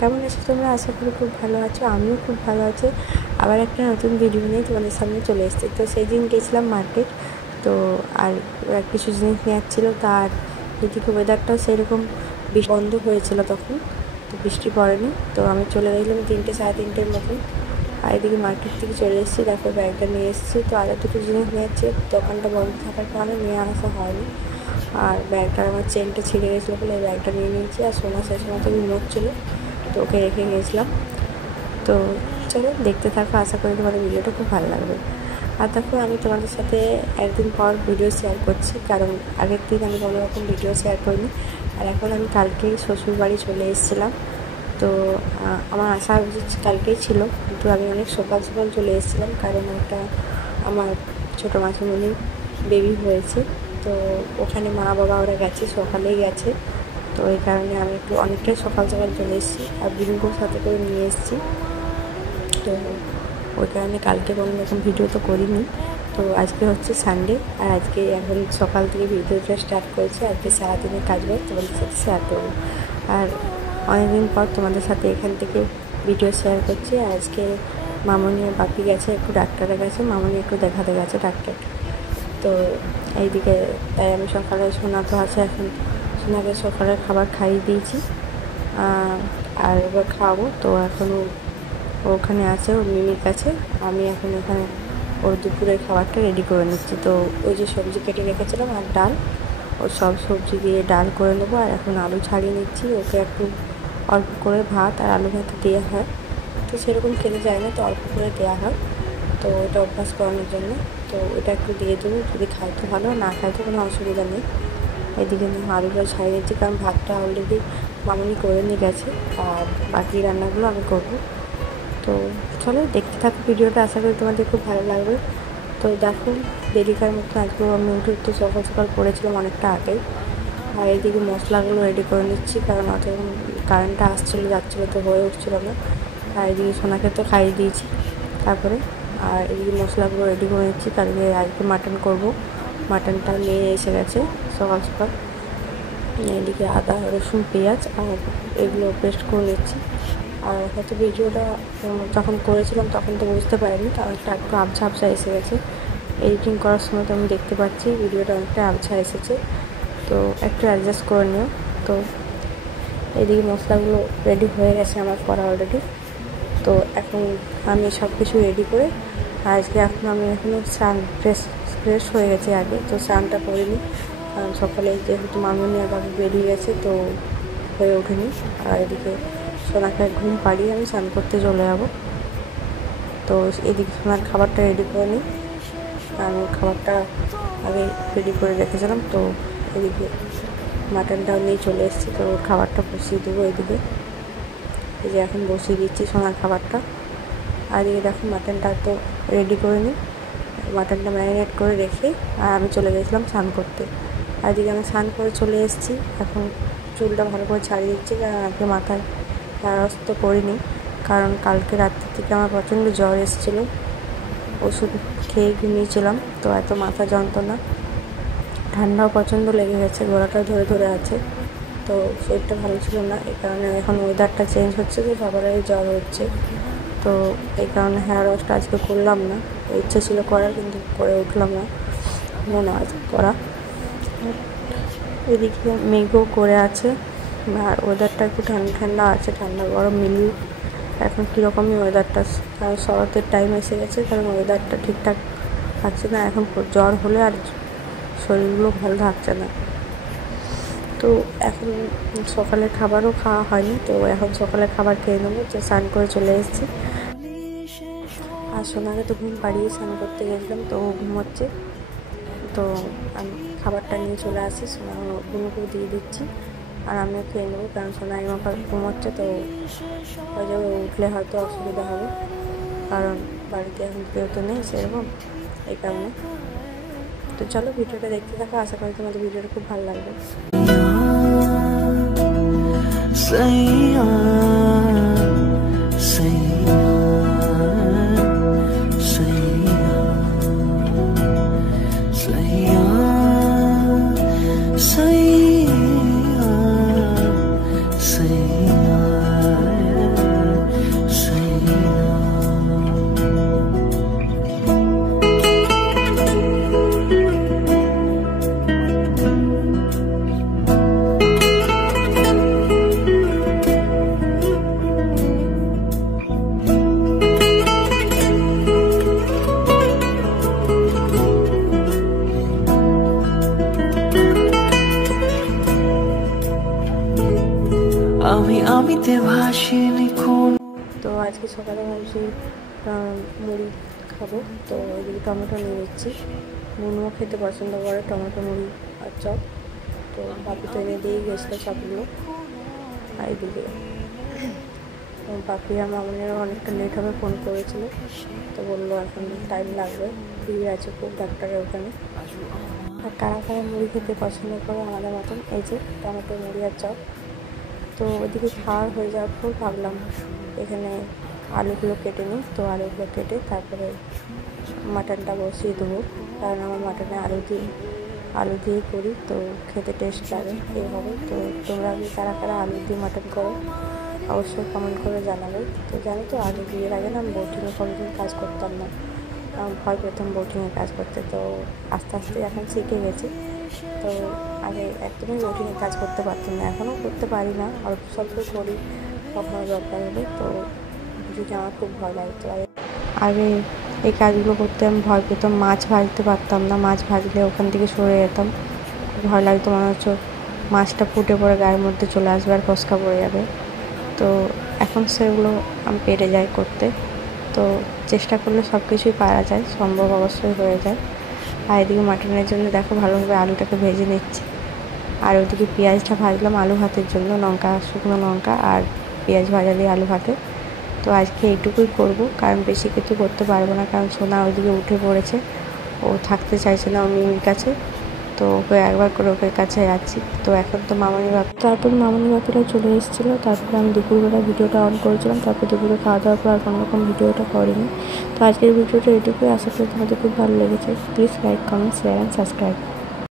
কেমন আছো তোমরা? আশা করি খুব ভালো আছো। আমিও খুব ভালো আছি। আবার একটা নতুন ভিডিও নিয়ে তোমাদের সামনে চলে এসেছি। তো সেই দিন গেছিলাম মার্কেট, তো আর কিছু জিনিস নেওয়ার ছিল। তার এদিকে ওয়েদারটাও সেরকম বন্ধ হয়েছিল তখন, তো বৃষ্টি পড়েনি। তো আমি চলে গেছিলাম 3টে সাড়ে 3টের মতন। আর এদিকে মার্কেট থেকে চলে এসেছি, তারপর ব্যাগটা নিয়ে এসেছি। তো আরও দুটো জিনিস নিয়েছি, দোকানটা বন্ধ থাকার কারণে নিয়ে আসা হয়নি। আর ব্যাগটার আমার চেনটা ছিঁড়ে গেছিলো বলে এই ব্যাগটা নিয়ে নিয়েছি। আর সোনা সেই সময় তো ঘুমোচ্ছিলো, তো ওকে রেখে গিয়েছিলাম। তো চলো দেখতে থাকো, আশা করি তোমাদের ভিডিওটা খুব ভালো লাগবে। আর দেখো, আমি তোমাদের সাথে একদিন পর ভিডিও শেয়ার করছি, কারণ আগের দিন আমি কোনো রকম ভিডিও শেয়ার করিনি। আর এখন আমি কালকেই শ্বশুর বাড়ি চলে এসেছিলাম। তো আমার আসা উচিত কালকেই ছিল, কিন্তু আমি অনেক সকাল সকাল চলে এসেছিলাম, কারণ একটা আমার ছোটো মাসিমণির বেবি হয়েছে। তো ওখানে মা বাবা ওরা গেছে, সকালেই গেছে। তো এই কারণে আমি একটু অনেকটাই সকাল সকাল চলে এসেছি, আর বিনুকেও সাথে করে নিয়ে এসেছি। তো ওই কারণে কালকে কোনো রকম ভিডিও তো করিনি। তো আজকে হচ্ছে সানডে, আর আজকে এখন সকাল থেকে ভিডিওটা স্টার্ট করেছি। আজকে সারাদিনের কাজবাজ তোমাদের সাথে শেয়ার করবো। আর অনেকদিন পর তোমাদের সাথে এখান থেকে ভিডিও শেয়ার করছি। আর আজকে মামনি আর বাপি গেছে একটু ডাক্তারের কাছে, মামনি একটু দেখাতে গেছে ডাক্তার। তো এইদিকে তাই আমি সকালে, সোনা তো আছে এখন, সোনাকে সকালের খাবার খাইয়ে দিয়েছি, আর এবার খাওয়াবো। তো এখনও ওখানে আছে ওর মিমির কাছে। আমি এখন এখানে ওর দুপুরের খাবারটা রেডি করে নিচ্ছি। তো ওই যে সবজি কেটে রেখেছিলাম আর ডাল, ও সব সবজি দিয়ে ডাল করে নেবো। আর এখন আলু ছাড়িয়ে নিচ্ছি, ওকে একটু অল্প করে ভাত আর আলু ভাত দেওয়া হয়। তো সেরকম খেতে যায় না, তো অল্প করে দেওয়া হয়, তো ওটা অভ্যাস করানোর জন্য। তো ওটা একটু দিয়ে দেবো, যদি খাই তো ভালো, না খাই তো কোনো অসুবিধা নেই। এদিকে আমি আলুটা ছাড়িয়ে নিচ্ছি, কারণ ভাতটা অলরেডি মামনি করে নিয়ে গেছে, আর বাকি রান্নাগুলো আমি করবো। তো চলো দেখতে থাকো ভিডিওটা, আশা করি তোমাদের খুব ভালো লাগবে। তো দেখো, দেরিকার মতো আজকেও আমি উঠে একটু সকাল সকাল করেছিলাম অনেকটা আগে। আর এইদিকে মশলাগুলো রেডি করে নিচ্ছি, কারণ অত কারেন্টটা আসছিলো যাচ্ছিলো, তো হয়ে উঠছিলো না। আর এদিকে সোনাকে তো খাইয়ে দিয়েছি তারপরে। আর এদিকে মশলাগুলো রেডি করে নিচ্ছি, কালকে আজকে মাটন করবো। মাটনটা নিয়ে এসে গেছে সকাল সকাল। এদিকে আদা রসুন পেঁয়াজ আর এগুলো পেস্ট করে নিচ্ছি। আর হয়তো ভিডিওটা যখন করেছিলাম তখন তো বুঝতে পারিনি, কারণ একটু আবছা আবছা এসে গেছে। এডিটিং করার সময় তো আমি দেখতে পাচ্ছি ভিডিওটা অনেকটা আবছা এসেছে, তো একটু অ্যাডজাস্ট করে নিও। তো এদিকে মশলাগুলো রেডি হয়ে গেছে আমার করা অলরেডি। তো এখন আমি সব কিছু রেডি করে, আজকে আমি এখনও ফ্রেশ হয়ে গেছে আগে, তো স্নানটা করিনি, কারণ সকালে যেহেতু মামনি আর বাবু বেরিয়ে গেছে, তো হয়ে ওঠেনি। আর এদিকে সোনাকে ঘুম পাড়িয়ে আমি স্নান করতে চলে যাবো। তো এদিকে সোনার খাবারটা রেডি করে নিই, আমি খাবারটা আগে রেডি করে রেখেছিলাম। তো এদিকে মাটনটাও নিয়ে চলে এসেছি, তো ওর খাবারটা বসিয়ে দেবো। এদিকে এই যে এখন বসিয়ে দিচ্ছি সোনার খাবারটা। আর এদিকে দেখো মাটনটা তো রেডি করে নিই, মাটনটা ম্যারিনেট করে রেখে আর আমি চলে গেছিলাম স্নান করতে। আর এদিকে আমি স্নান করে চলে এসেছি, এখন চুলটা ভালো করে ছাড়িয়ে দিচ্ছি, কারণ আজকে মাথায় হেয়ার ওয়াশ তো করিনি, কারণ কালকে রাত্রি থেকে আমার প্রচণ্ড জ্বর এসেছিলো, ওষুধ খেয়ে ঘুমিয়েছিলাম। তো এত মাথা যন্ত্রণা, ঠান্ডাও প্রচণ্ড লেগে গেছে, গলাটা ধরে ধরে আছে, তো শরীরটা ভালো ছিল না। এই কারণে এখন ওয়েদারটা চেঞ্জ হচ্ছে, তো সবারই জ্বর হচ্ছে। তো এই কারণে হেয়ার ওয়াশটা আজকে করলাম না, ইচ্ছে ছিল করার, কিন্তু করে উঠলাম না, মনে আজ করা। এদিকে মেঘও করে আছে, আর ওয়েদারটা একটু ঠান্ডা ঠান্ডা আছে, ঠান্ডা গরম মিলিয়ে এখন কীরকমই ওয়েদারটা, কারণ শরতের টাইম এসে গেছে, কারণ ওয়েদারটা ঠিকঠাক থাকছে না। এখন জ্বর হলে আর শরীরগুলো ভালো থাকছে না। তো এখন সকালে খাবারও খাওয়া হয়নি, তো এখন সকালে খাবার খেয়ে নেবো। তো স্নান করে চলে এসেছি, আর সোনাকে তো ঘুম পাড়িয়ে স্নান করতে গেছিলাম, তো ও ঘুমোচ্ছে। তো আমি খাবারটা নিয়ে চলে আসি, সোনা ঘুমোকেও দিয়ে দিচ্ছি, আর আমিও খেয়ে নেবো, কারণ সোনা আমার ঘুমোচ্ছে। তো ওই যে উঠলে হয়তো অসুবিধা হবে, কারণ বাড়িতে এখন কেউ তো নেই সেরকম, এই কারণে। তো চলো ভিডিওটা দেখতে থাকো, আশা করি তোমাদের ভিডিওটা খুব ভালো লাগবে। তো আজকে সকালে ভাবছি মুড়ি খাবো, তো এদিকে টমেটো নিয়ে নিচ্ছি। মুনুও খেতে পছন্দ করে টমেটো মুড়ি আর চপ, তো বাপি তো এনে দিয়ে গেছিলো সবগুলো। আর এদিকে বাপি আর মামনেরও অনেকটা লেট হবে, ফোন করেছিল, তো বললো এখন টাইম লাগবে, ভিড় আছে খুব ডাক্তারের ওখানে। আর কারা কারা মুড়ি খেতে পছন্দ করে আমাদের মতন, এই যে টমেটো মুড়ি আর চপ। তো ওইদিকে খাওয়া হয়ে যাওয়ার পর ভাবলাম এখানে আলুগুলো কেটে নিই, তো আলুগুলো কেটে তারপরে মাটনটা বসিয়ে দেবো, কারণ আমার মাটনে আলু দিয়ে করি, তো খেতে টেস্ট লাগে এইভাবে। তো তোমরা আগে কারা কারা আলু দিয়ে মাটন করো অবশ্যই কমেন্ট করে জানাবে। তো জানো তো, আগে বিয়ের আগে না আমি বোটিংয়ে কোনোদিন কাজ করতাম না, ভয় পেতাম বোটিংয়ে কাজ করতে, তো আস্তে আস্তে এখন শিখে গেছি। তো আগে একদমই বোটিংয়ে কাজ করতে পারতাম না, এখনও করতে পারি না, অল্প স্বল্প করি কখনো দরকার হলে। তো যদি আমার খুব ভয় লাগতো আগে এই কাজগুলো করতে, আমি ভয় পেতাম, মাছ ভাজতে পারতাম না, মাছ ভাজলে ওখান থেকে সরে যেতাম, ভয় লাগতো, মনে হচ্ছে মাছটা ফুটে পড়ে গায়ের মধ্যে চলে আসবে আর ফসকা পড়ে যাবে। তো এখন সেগুলো আমি পেরে যাই করতে, তো চেষ্টা করলে সব কিছুই পারা যায়, সম্ভব অবশ্যই হয়ে যায়। আর এদিকে মাটনের জন্য দেখো ভালোভাবে আলুটাকে ভেজে নিচ্ছি, আর ওইদিকে পেঁয়াজটা ভাজলাম আলু ভাতের জন্য, শুকনো লঙ্কা আর পেঁয়াজ ভাজা দিয়ে আলু ভাতে। তো আজকে এইটুকুই করব, কারণ বেশি কিছু করতে পারবো না, কারণ সোনা ওইদিকে উঠে পড়েছে, ও থাকতে চাইছে না মিমির কাছে, তো ওকে একবার করে ওকে কাছে যাচ্ছি। তো এখন তো তারপর মামনি বাপিরা চলে এসেছিলো, তারপরে আমি দুপুরবেলা ভিডিওটা অন করেছিলাম, তারপর দুপুরে খাওয়া দাওয়ার পর আর কোনোরকম ভিডিওটা করিনি। তো আজকের ভিডিওটা এটুকুই, আশা করি তোমাদের খুব ভালো লেগেছে। Please like, comment, share and subscribe.